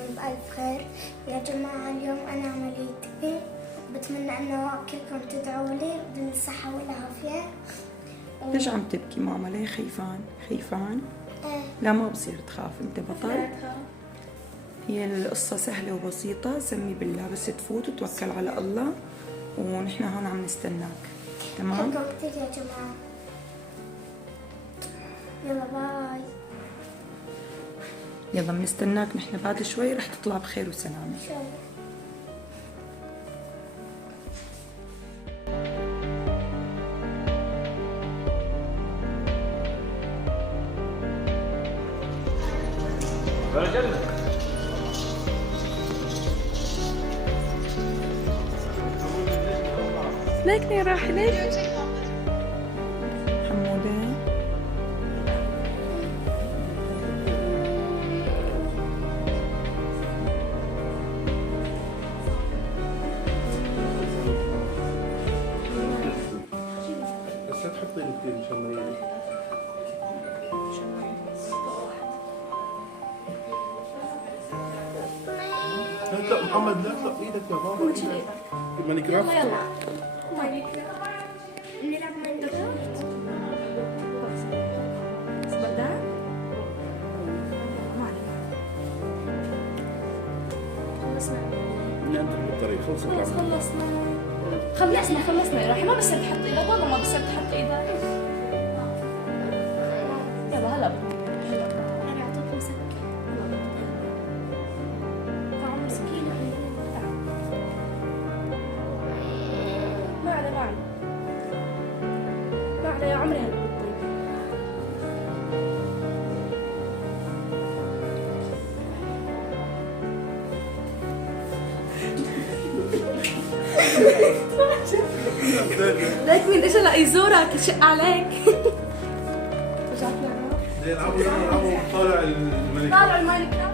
تكون بألف خير. يا جماعة اليوم أنا عمليتي، بتمنى أنه كلكم تدعوا لي بالصحة والعافية. ليش عم تبكي ماما؟ ليه خيفان؟ خيفان؟ لا ما بصير تخاف، انت بطل. هي القصة سهلة وبسيطة، سمي بالله بس تفوت وتوكل على الله، ونحن هون عم نستناك. تمام؟ بحبكم كثير يا جماعة. يلا باي. يلا بنستناك نحن بعد شوي، رح تطلع بخير وسلامة. إن شاء الله. ليك ليه راح ليش؟ حمودة بس لا تحطي له كثير مشان ما يجي. لا محمد لا تحط ايدك يا بابا، ايدك ماينكرافت. يلا ماينكرافت. نلعب ماينكرافت. بدأ؟ ما علينا. خلصنا. انت بالطريق خلص خلصنا يا روحي. ما بصير تحط ايدك، والله ما بصير تحط ايدك. يلا هلا أنا أعطيكم مسكة. تعال مسكينة. تعال. ما علي يا عمري هلا بالطيب. ليك مين اجى ليزورك يشق عليك. رجعت لنا. يلعبوا طالع الملك. طالع الماينكرافت.